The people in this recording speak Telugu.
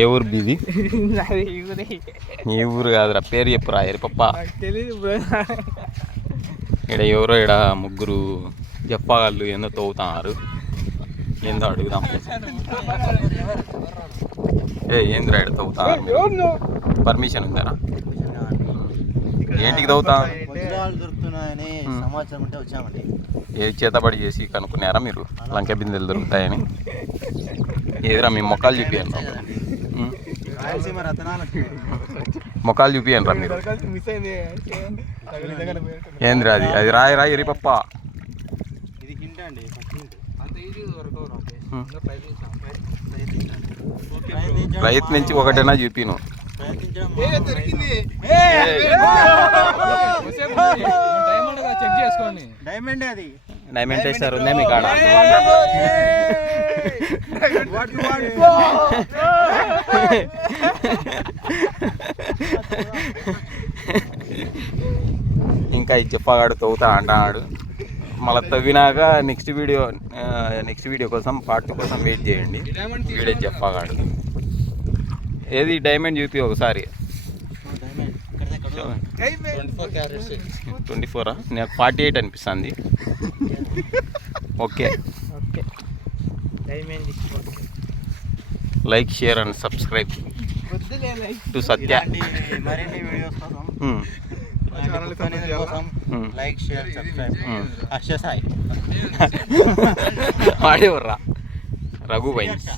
ఏ ఊరు బీది? ఏ ఊరు కాదురా, పేరు చెప్పురా ఎరిపప్ప. ఇక్కడ ఎవరో ఇక్కడ ముగ్గురు చెప్పగాళ్ళు ఏందో తవ్వుతున్నారు, ఏందో అడుగుదాం. ఏందిరా ఇక్కడ తవ్వుతున్నారు? పర్మిషన్ ఉందరా? ఏంటికి తవ్వుతా? ఏ చేతబడి చేసి కనుక్కున్నారా మీరు లంక బిందెలు దొరుకుతాయని? ఏదిరా మీ మొక్కలు చూపియండి, మొక్కలు చూపియండి రా మీరు. ఏందిరా అది? అది రాయి ఎరిపప్ప. ప్రయత్నించి ఒకటైనా చూపిను. డైమండ్ టెస్టర్ ఉందే మీ కాడ? ఇంకా ఇది చెప్పగాడు తవ్వుతా అంటాడు. మళ్ళీ తవ్వినాక నెక్స్ట్ వీడియో కోసం పార్ట్ కోసం వెయిట్ చేయండి. వీడియో చెప్పగాడు. ఏది డైమండ్ చూపి ఒకసారి. 24 నాకు 48 అనిపిస్తుంది. Okay, like, share and subscribe to Satya. Like, share, subscribe. ఆడేవర్రా రఘు వైన్స్.